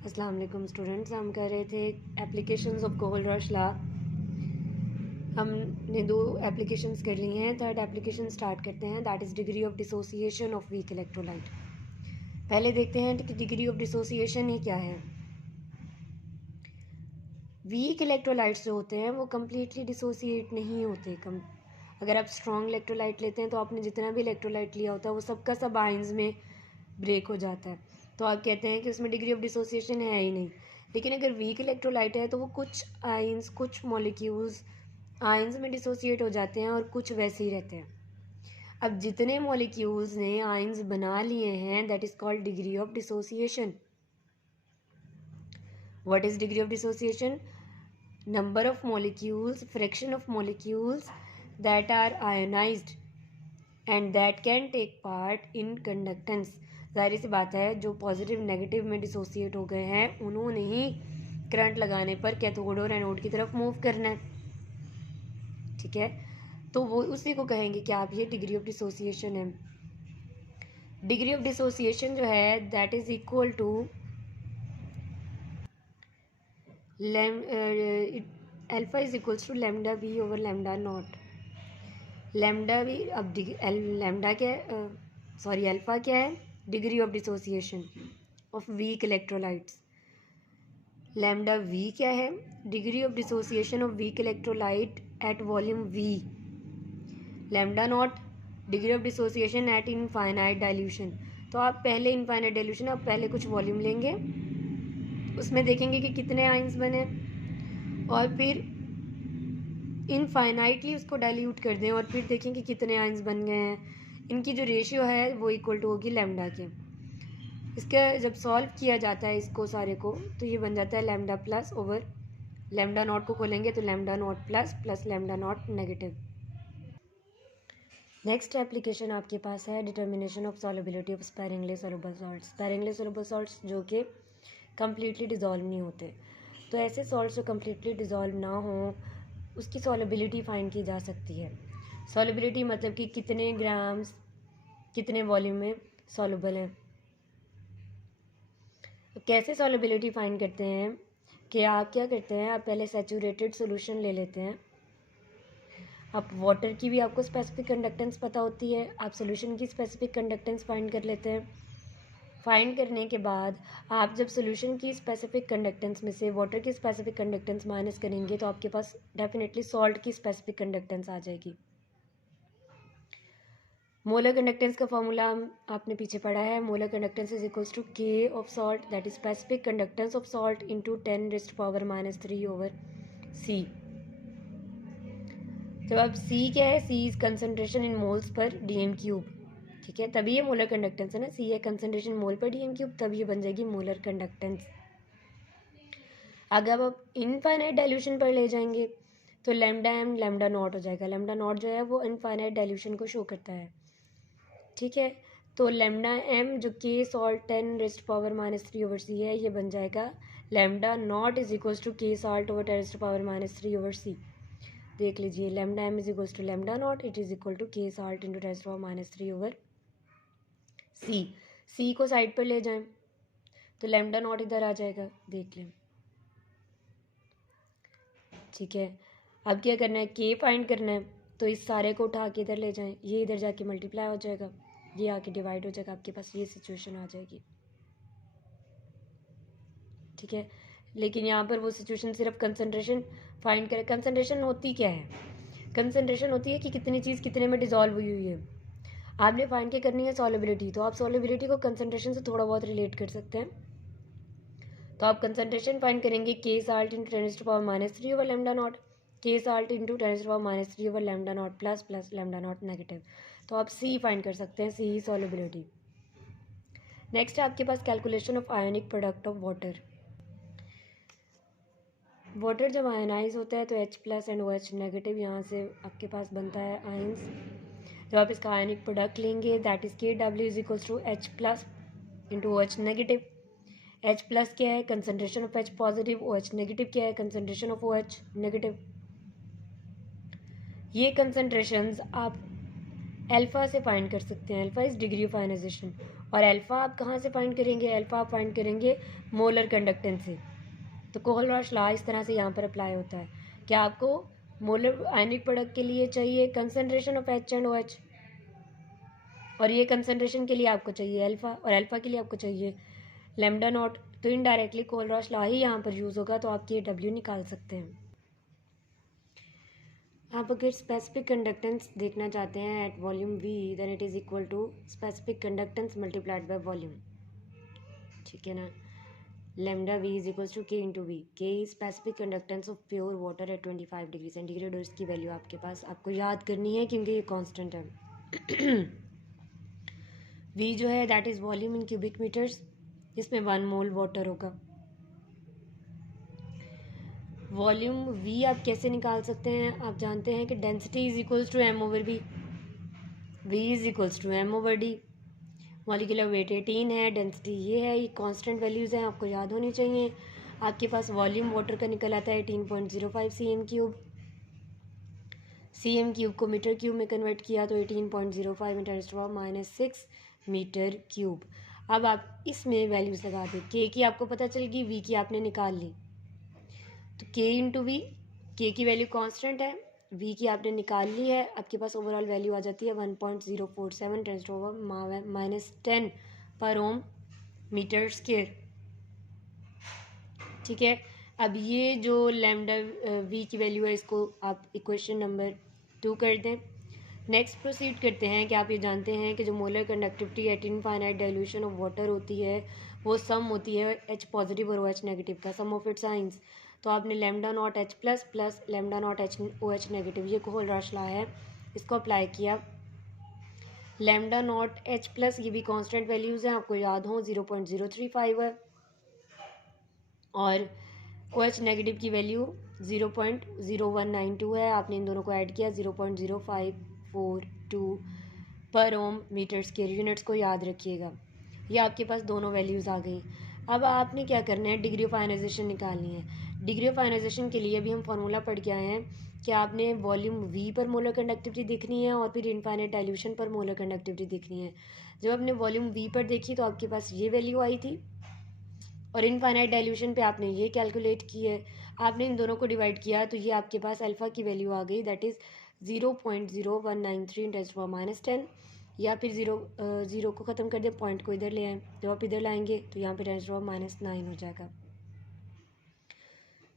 अस्सलाम वालेकुम स्टूडेंट्स। हम कर रहे थे एप्लीकेशंस ऑफ कोहलरॉश लॉ। हमने 2 एप्लीकेशंस कर ली हैं। थर्ड एप्लीकेशन स्टार्ट करते हैं, that is degree of dissociation of weak electrolyte. पहले देखते हैं कि डिग्री ऑफ डिसोसिएशन ही क्या है। वीक इलेक्ट्रोलाइट्स जो होते हैं वो कम्प्लीटली डिसोसिएट नहीं होते। अगर आप स्ट्रॉन्ग इलेक्ट्रोलाइट लेते हैं तो आपने जितना भी इलेक्ट्रोलाइट लिया होता है वो सबका सब आयंस में ब्रेक हो जाता है, तो आप कहते हैं कि उसमें डिग्री ऑफ डिसोसिएशन है ही नहीं। लेकिन अगर वीक इलेक्ट्रोलाइट है तो वो कुछ आयंस, कुछ मॉलिक्यूल्स आयंस में डिसोसिएट हो जाते हैं और कुछ वैसे ही रहते हैं। अब जितने मॉलिक्यूल्स ने आयंस बना लिए हैं that is called degree of dissociation. What is degree of dissociation? Number of molecules, fraction of molecules that are ionized and that can take part in conductance। जाहिर सी बात है, जो पॉजिटिव नेगेटिव में dissociate हो गए हैं उन्होंने ही करंट लगाने पर कैथोड और एनोड की तरफ मूव करना है, ठीक है। तो वो उसी को कहेंगे कि आप ये डिग्री ऑफ डिसोसिएशन है। डिग्री ऑफ डिसोसिएशन जो है that is equal to alpha is equals to lambda B over lambda naught. Lambda भी, अब लैम्डा क्या है, सॉरी अल्फ़ा क्या है? Degree of dissociation of weak electrolytes. Lambda V क्या है? Degree of dissociation of weak electrolyte at volume V. Lambda naught degree of dissociation at infinite dilution. तो आप पहले इनफाइनाइट डाइल्यूशन, आप पहले कुछ वॉल्यूम लेंगे, उसमें देखेंगे कि कितने आयंस बने और फिर इनफाइनाइटली उसको डाइल्यूट कर दें और फिर देखें कि कितने आयंस बन गए हैं। इनकी जो रेशियो है वो इक्वल टू होगी लैम्डा के। इसका जब सॉल्व किया जाता है इसको सारे को तो ये बन जाता है lambda plus over lambda not को खोलेंगे तो lambda naught plus plus lambda naught negative. Next application आपके पास है determination of solubility of sparingly soluble salts. Sparingly soluble salts जो कि कम्प्लीटली डिज़ोल्व नहीं होते। तो ऐसे सॉल्ट्स जो कम्प्लीटली डिज़ोल्व ना हो उसकी सॉल्युबिलिटी फाइंड की जा सकती है। सॉल्युबिलिटी मतलब कि कितने ग्राम्स कितने वॉल्यूम में सॉल्युबल है। कैसे सॉल्युबिलिटी फाइंड करते हैं कि आप क्या करते हैं, आप पहले सैचुरेटेड सॉल्यूशन ले लेते हैं। आप वाटर की भी आपको स्पेसिफिक कंडक्टेंस पता होती है, आप सॉल्यूशन की स्पेसिफिक कंडक्टेंस फाइंड कर लेते हैं। फाइंड करने के बाद आप जब सॉल्यूशन की स्पेसिफिक कंडक्टेंस में से वाटर की स्पेसिफिक कंडक्टेंस माइनस करेंगे तो आपके पास डेफिनेटली सॉल्ट की स्पेसिफिक कंडक्टेंस आ जाएगी। मोलर कंडक्टेंस का फॉर्मूला आपने पीछे पढ़ा है। Molar conductance is equals to K of salt that is specific conductance of salt into 10⁻³ over C. जब अब सी क्या है, C is concentration in moles per dm³, ठीक है, तभी ये मोलर कंडक्टेंस है ना। सी है कंसनट्रेशन मोल पर dm³, तब ये बन जाएगी मोलर कंडक्टेंस। अगर आप इनफाइनाइट डाइल्यूशन पर ले जाएंगे तो लैम्डा एम लैम्डा नॉट हो जाएगा। लैम्डा नॉट जो है वो इनफाइनाइट डाइल्यूशन को शो करता है, ठीक है। तो लैम्डा एम जो के सॉल्ट 10⁻³ ओवर सी है, ये बन जाएगा lambda naught is equals to K salt over 10⁻³ over C. देख लीजिए, lambda M is equals to lambda naught, it is equal to K salt into 10⁻³ over C. C को side पर ले जाएं तो लैम्डा नॉट इधर आ जाएगा, देख लें, ठीक है। अब क्या करना है, के फाइंड करना है, तो इस सारे को उठा के इधर ले जाएं, ये इधर जाके मल्टीप्लाई हो जाएगा, ये आके डिवाइड हो जाएगा, आपके पास ये सिचुएशन आ जाएगी, ठीक है। लेकिन यहाँ पर वो सिचुएशन सिर्फ कंसंट्रेशन फाइंड करे। कंसंट्रेशन होती क्या है? कंसंट्रेशन होती है कि कितनी चीज़ कितने में डिजॉल्व हुई हुई है। आपने फाइंड क्या करनी है, सॉल्युबिलिटी। तो आप सॉल्युबिलिटी को कंसंट्रेशन से थोड़ा बहुत रिलेट कर सकते हैं। तो आप कंसंट्रेशन फाइंड करेंगे K salt into 10⁻³ over lambda naught, K salt into 10⁻³ over lambda naught plus plus lambda naught negative. तो आप सी फाइंड कर सकते हैं, सी सॉल्युबिलिटी। नेक्स्ट है आपके पास calculation of ionic product of water. Water जब आयनाइज होता है तो H+ एंड OH नेगेटिव यहाँ से आपके पास बनता है आयंस। जब आप इसका आयनिक प्रोडक्ट लेंगे that is KW is equals to H+ into OH negative. H+ क्या है, concentration of H positive, OH negative क्या है, कंसनट्रेशन ऑफ OH नेगेटिव। ये कंसनट्रेशंस आप अल्फा से फाइंड कर सकते हैं। Alpha is degree of ionization और अल्फ़ा आप कहाँ से फाइंड करेंगे, अल्फ़ा आप फाइंड करेंगे मोलर कंडक्टेंस से। तो कोहलरॉश लॉ इस तरह से यहाँ पर अप्लाई होता है कि आपको मोलर आयनिक प्रोडक्ट के लिए चाहिए concentration of H and OH, और ये कंसनट्रेशन के लिए आपको चाहिए अल्फ़ा, और अल्फ़ा के लिए आपको चाहिए लैम्डा नॉट। तो इनडायरेक्टली कोहलरॉश लॉ ही यहाँ पर यूज़ होगा, तो आप ये W निकाल सकते हैं। आप अगर स्पेसिफिक कंडक्टेंस देखना चाहते हैं at volume V, then it is equal to specific conductance multiplied by volume, ठीक है ना। Lambda V is equals to K into V। K is specific conductance of pure water at 25 degree centigrade, और इसकी value आपके पास आपको याद करनी है क्योंकि ये कांस्टेंट है। V जो है that is volume in cubic metres, इसमें 1 मोल वाटर होगा। वॉल्यूम V आप कैसे निकाल सकते हैं, आप जानते हैं कि density is equals to M over V। V is equals to M over D। Molecular weight 18 है, डेंसिटी ये है, ये कांस्टेंट वैल्यूज़ हैं, आपको याद होनी चाहिए। आपके पास वॉल्यूम वाटर का निकल आता है 18.05 cm3। cm3 को मीटर क्यूब में कन्वर्ट किया तो 18.05 × 10⁻⁶ मीटर क्यूब। अब आप इसमें वैल्यूज़ लगा दें, K की आपको पता चल गई, V की आपने निकाल ली, तो K इंटू V, K की वैल्यू कांस्टेंट है, V की आपने निकाल ली है, आपके पास ओवरऑल वैल्यू आ जाती है 1.047 × 10⁻⁻10 पर ओम मीटर स्क्वायर, ठीक है। अब ये जो लैम्डा V की वैल्यू है, इसको आप इक्वेशन नंबर 2 कर दें। नेक्स्ट प्रोसीड करते हैं कि आप ये जानते हैं कि जो molar conductivity eight infinite dilution of water होती है वो सम होती है H पॉजिटिव और OH नेगेटिव का, सम ऑफ इट्स साइंस। तो आपने lambda naught H plus plus lambda not OH negative, ये कोहलरॉश लॉ है, इसको अप्लाई किया। लैम्डा नॉट H प्लस ये भी कांस्टेंट वैल्यूज़ हैं, आपको याद हो 0.035 है, और OH नेगेटिव की वैल्यू 0.0192 है। आपने इन दोनों को ऐड किया 0.0542 पर ओम मीटर स्क्वायर, यूनिट्स को याद रखिएगा। ये आपके पास दोनों वैल्यूज़ आ गई। अब आपने क्या करना है, डिग्री ऑफ आयनाइजेशन निकालनी है। डिग्री ऑफ आयनाइजेशन के लिए अभी हम फार्मूला पढ़ के आए हैं कि आपने वॉल्यूम V पर मोलर कंडक्टिविटी देखनी है और फिर इनफाइनाइट डाइल्यूशन पर मोलर कंडक्टिविटी देखनी है। जब आपने वॉल्यूम V पर देखी तो आपके पास ये वैल्यू आई थी, और इनफाइनाइट डाइल्यूशन पे आपने ये कैलकुलेट की है। आपने इन दोनों को डिवाइड किया तो ये आपके पास अल्फ़ा की वैल्यू आ गई, दैट इज़ 0.0193 × 10⁻⁻10, या फिर ज़ीरो को ख़त्म कर दे, पॉइंट को इधर ले आए, जब आप इधर लाएंगे तो यहाँ पे 10⁻⁹ हो जाएगा।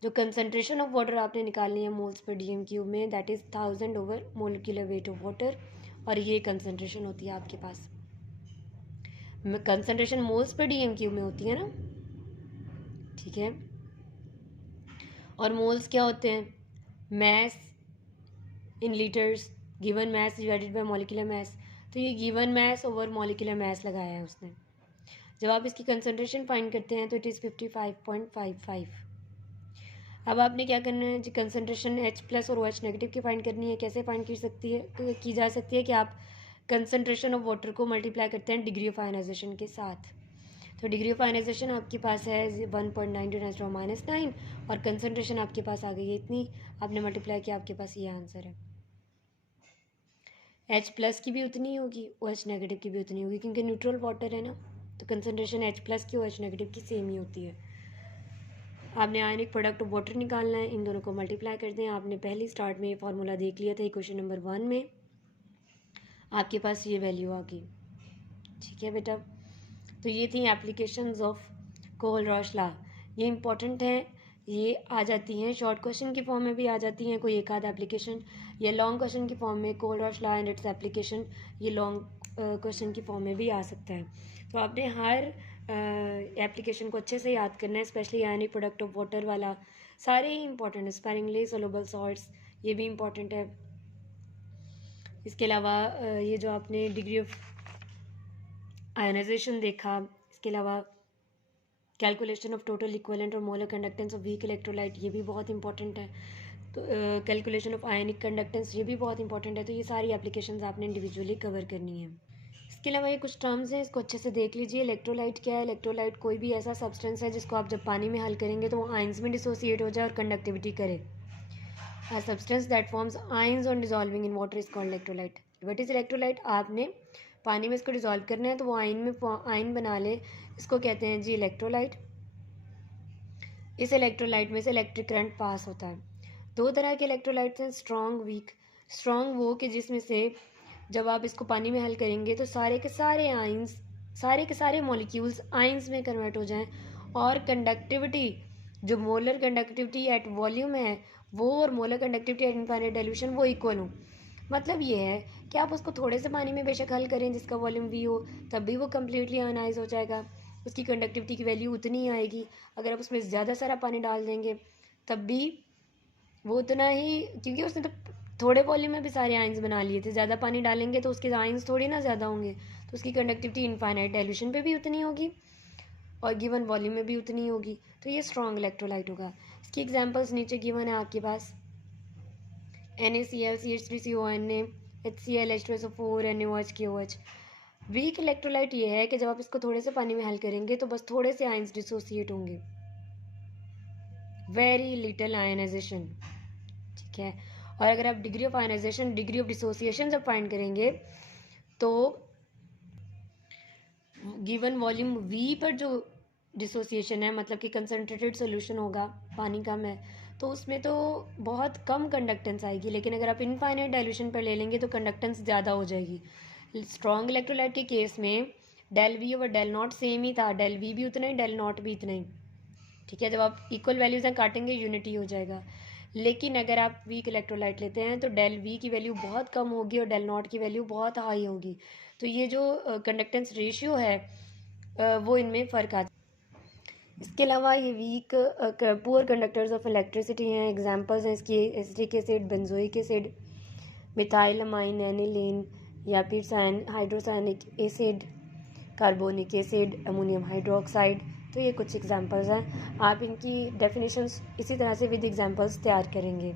जो कंसनट्रेशन ऑफ वाटर आपने निकालनी है मोल्स पर DM³ में, that is 1000 over molecular weight of water, और ये कंसनट्रेशन होती है आपके पास। कंसनट्रेशन मोल्स पर DM³ में होती है ना, ठीक है। और मोल्स क्या होते हैं, mass in litres, given mass divided by molecular mass. तो ये given mass over molecular mass लगाया है उसने। जब आप इसकी कंसंट्रेशन फाइंड करते हैं तो इट इज़ 55.55। अब आपने क्या करना है जी, कंसंट्रेशन H प्लस और OH नेगेटिव की फाइंड करनी है। कैसे फाइंड की जा सकती है कि आप कंसंट्रेशन ऑफ वाटर को मल्टीप्लाई करते हैं डिग्री ऑफ आयनाइजेशन के साथ। तो डिग्री ऑफ आयनाइजेशन आपके पास है 1.9 × 10⁻⁹, और कंसंट्रेशन आपके पास आ गई है इतनी, आपने मल्टीप्लाई किया, आपके पास ये आंसर है। H प्लस की भी उतनी होगी, OH नेगेटिव की भी उतनी होगी, क्योंकि न्यूट्रल वाटर है ना, तो कंसंट्रेशन H प्लस की OH नेगेटिव की सेम ही होती है। आपने आयनिक प्रोडक्ट ऑफ वाटर निकालना है, इन दोनों को मल्टीप्लाई कर दें। आपने पहले स्टार्ट में ये फार्मूला देख लिया था क्वेश्चन नंबर 1 में, आपके पास ये वैल्यू आ गई, ठीक है बेटा। तो ये थी एप्लीकेशंस ऑफ कोहलरॉश लॉ। ये इंपॉर्टेंट है, ये आ जाती हैं शॉर्ट क्वेश्चन की फॉर्म में भी आ जाती हैं कोई एक आध एप्लीकेशन, या लॉन्ग क्वेश्चन की फॉर्म में Kohlrausch law and its application, ये लॉन्ग क्वेश्चन की फॉर्म में भी आ सकता है। तो आपने हर एप्लीकेशन को अच्छे से याद करना है, specially ionic product of water वाला, सारे ही इंपॉर्टेंट है। स्पेरिंगली सोलुबल सॉल्ट्स, ये भी इंपॉर्टेंट है। इसके अलावा ये जो आपने डिग्री ऑफ आयनाइजेशन देखा, इसके अलावा कैलकुलेशन ऑफ टोटल इक्विवेलेंट और molar conductance of weak electrolyte, ये भी बहुत इंपॉर्टेंट है। तो कैलकुलेशन ऑफ आयनिक कंडक्टेंस, ये भी बहुत इंपॉर्टेंट है। तो ये सारी एप्लीकेशंस आपने इंडिविजुअली कवर करनी है। इसके अलावा ये कुछ टर्म्स हैं, इसको अच्छे से देख लीजिए। इलेक्ट्रोलाइट क्या है, इलेक्ट्रोलाइट कोई भी ऐसा सब्सटेंस है जिसको आप जब पानी में हल करेंगे तो वो आयंस में डिसोसिएट हो जाए और कंडक्टिविटी करे। A substance that forms ions on dissolving in water is called electrolyte. What is electrolyte? आपने पानी में इसको डिज़ोल्व करना है तो वो आयन बना ले, इसको कहते हैं जी इलेक्ट्रोलाइट। इस इलेक्ट्रोलाइट में से इलेक्ट्रिक करंट पास होता है। दो तरह के इलेक्ट्रोलाइट्स हैं, स्ट्रॉन्ग, वीक। स्ट्रॉन्ग वो कि जिसमें से जब आप इसको पानी में हल करेंगे तो सारे के सारे आयंस, सारे के सारे मॉलिक्यूल्स आयंस में कन्वर्ट हो जाएं, और कंडक्टिविटी, जो मोलर कंडक्टिविटी एट वॉल्यूम है वो और molar conductivity eight infinite dilution वो इक्वल हो। मतलब ये है कि आप उसको थोड़े से पानी में बेशक हल करें जिसका वॉल्यूम वी हो, तब भी वो कम्प्लीटली आयनाइज हो जाएगा, उसकी कंडक्टिविटी की वैल्यू उतनी ही आएगी। अगर आप उसमें ज़्यादा सारा पानी डाल देंगे तब भी वो उतना ही, क्योंकि उसने तो थोड़े वॉल्यूम में भी सारे आयंस बना लिए थे, ज़्यादा पानी डालेंगे तो उसके आयंस थोड़ी ना ज़्यादा होंगे, तो उसकी कंडक्टिविटी इनफाइनाइट डाइल्यूशन पे भी उतनी होगी और गिवन वॉल्यूम में भी उतनी होगी। तो ये स्ट्रॉन्ग इलेक्ट्रोलाइट होगा। इसकी एग्जांपल्स नीचे गिवन है आपके पास, NaCl, CH3CONa, HCl, H2SO4, NaOH, KOH। Weak electrolyte ये है कि जब आप इसको थोड़े से पानी में हल करेंगे तो बस थोड़े से आयंस डिसोसिएट होंगे, वेरी लिटिल आयनाइजेशन, ठीक है। और अगर आप degree of ionisation, degree of dissociation जब फाइंड करेंगे तो गिवन वॉल्यूम V पर जो डिसोसिएशन है, मतलब कि कंसनट्रेटेड सोल्यूशन होगा, पानी कम है तो उसमें तो बहुत कम कंडक्टेंस आएगी, लेकिन अगर आप इनफाइनाइट डाइल्यूशन पर ले लेंगे तो कंडक्टेंस ज़्यादा हो जाएगी। स्ट्रॉन्ग इलेक्ट्रोलाइट के केस में डेल वी और डेल नॉट सेम ही था, डेल वी भी उतना ही, डेल नॉट भी इतना ही, ठीक है। जब आप इक्वल वैल्यूज हैं काटेंगे यूनिटी हो जाएगा। लेकिन अगर आप वीक इलेक्ट्रोलाइट लेते हैं तो डेल वी की वैल्यू बहुत कम होगी और डेल नॉट की वैल्यू बहुत हाई होगी, तो ये जो कंडक्टेंस रेशियो है वो इनमें फ़र्क आता है। इसके अलावा ये weak poor conductors of electricity हैं। एग्जांपल्स हैं इसकी, acetic acid, benzoic acid, methylamine, aniline, या फिर hydrocyanic acid, carbonic acid, ammonium hydroxide. तो ये कुछ एग्जांपल्स हैं। आप इनकी डेफिनेशंस इसी तरह से विद एग्जांपल्स तैयार करेंगे।